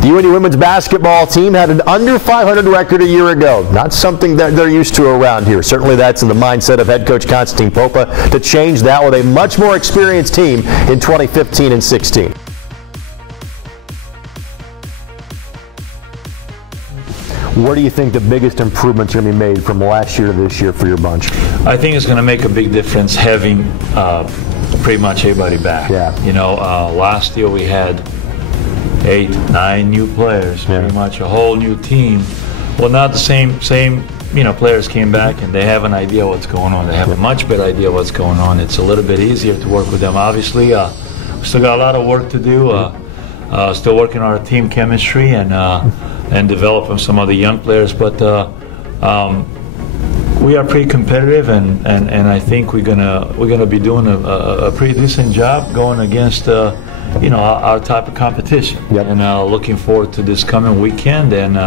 The UIndy women's basketball team had an under 500 record a year ago. Not something that they're used to around here. Certainly that's in the mindset of head coach Constantine Popa to change that with a much more experienced team in 2015 and 16. What do you think the biggest improvements are going to be made from last year to this year for your bunch? I think it's going to make a big difference having pretty much everybody back. Yeah. You know, last year we had 8, 9 new players, pretty much a whole new team. Well, not the same players came back and they have an idea what's going on. They have a much better idea what's going on. It's a little bit easier to work with them. Obviously, we still got a lot of work to do. Still working on our team chemistry and developing some of the young players, but we are pretty competitive, and I think we're gonna be doing a pretty decent job going against our type of competition. And looking forward to this coming weekend. And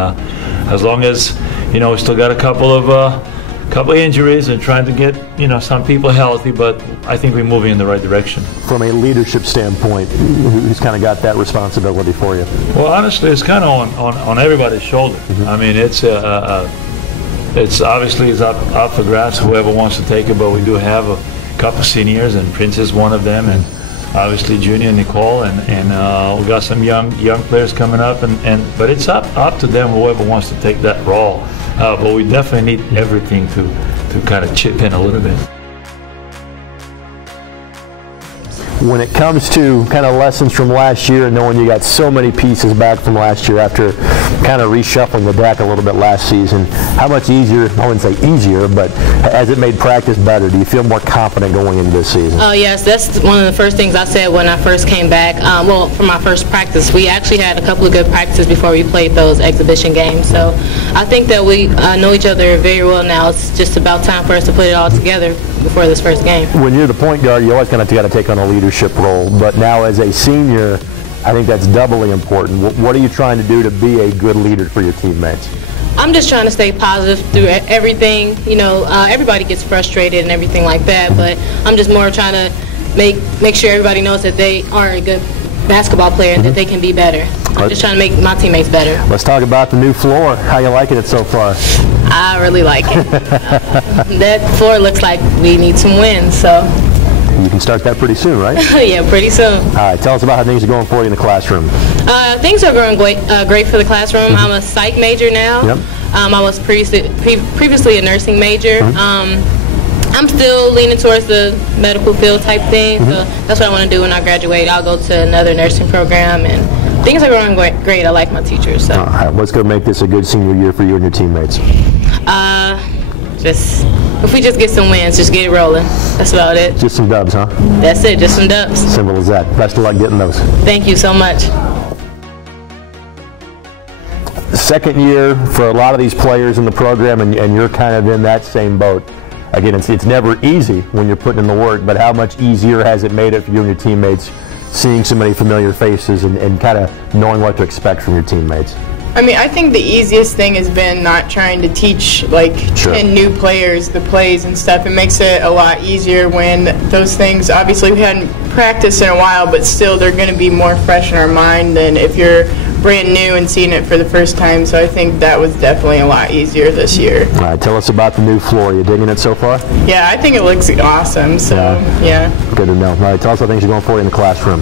as long as we still got a couple of injuries and trying to get some people healthy, but I think we're moving in the right direction. From a leadership standpoint, who's kind of got that responsibility for you? Well, honestly, it's kind of on everybody's shoulder. I mean, it's obviously it's up for grabs, whoever wants to take it, but we do have a couple of seniors, and Prince is one of them, and obviously Junior and Nicole, and we got some young players coming up, but it's up to them, whoever wants to take that role. But we definitely need everything to kind of chip in a little bit. When it comes to kind of lessons from last year, and knowing you got so many pieces back from last year after kind of reshuffling the deck a little bit last season, how much easier, I wouldn't say easier, but has it made practice better? Do you feel more confident going into this season? Oh, yes. That's one of the first things I said when I first came back. Well, for my first practice, we actually had a couple of good practices before we played those exhibition games. So I think that we know each other very well now. It's just about time for us to put it all together before this first game. When you're the point guard, you always got to take on a leadership role, but now as a senior, I think that's doubly important. What are you trying to do to be a good leader for your teammates? I'm just trying to stay positive through everything. Everybody gets frustrated and everything like that, but I'm just more trying to make sure everybody knows that they are a good basketball player and that they can be better. I'm just trying to make my teammates better. Let's talk about the new floor. How you liking it so far? I really like it. That floor looks like we need some wins, so. You can start that pretty soon, right? Yeah, pretty soon. All right, tell us about how things are going for you in the classroom. Things are going great for the classroom. I'm a psych major now. Yep. I was previously a nursing major. I'm still leaning towards the medical field type thing, so that's what I want to do when I graduate. I'll go to another nursing program, and things are going great. I like my teachers. So. All right, what's going to make this a good senior year for you and your teammates? If we just get some wins, just get it rolling. That's about it. Just some dubs, huh? That's it, just some dubs. Simple as that. Best of luck getting those. Thank you so much. Second year for a lot of these players in the program, and you're kind of in that same boat. Again, it's never easy when you're putting in the work, but how much easier has it made it for you and your teammates, seeing so many familiar faces and kind of knowing what to expect from your teammates? I mean, I think the easiest thing has been not trying to teach like 10 new players the plays and stuff. It makes it a lot easier when those things, obviously we hadn't practiced in a while, but still they're going to be more fresh in our mind than if you're brand new and seeing it for the first time. So I think that was definitely a lot easier this year. All right, tell us about the new floor. You digging it so far? Yeah, I think it looks awesome, so yeah. Good to know. All right, tell us how things are going for you in the classroom.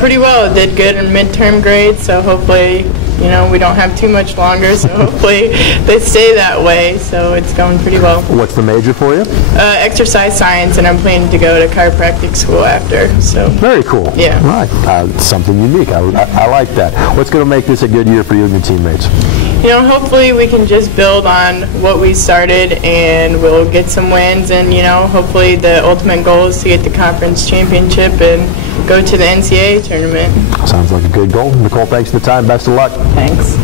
Pretty well. Did good in midterm grades, so hopefully, we don't have too much longer, so hopefully they stay that way, so it's going pretty well. What's the major for you? Exercise science, and I'm planning to go to chiropractic school after. So very cool. Yeah. All right. Something unique. I like that. What's going to make this a good year for you and your teammates? Hopefully we can just build on what we started, and we'll get some wins, and hopefully the ultimate goal is to get the conference championship and go to the NCAA tournament. Sounds like a good goal. Nicole, thanks for the time. Best of luck. Thanks.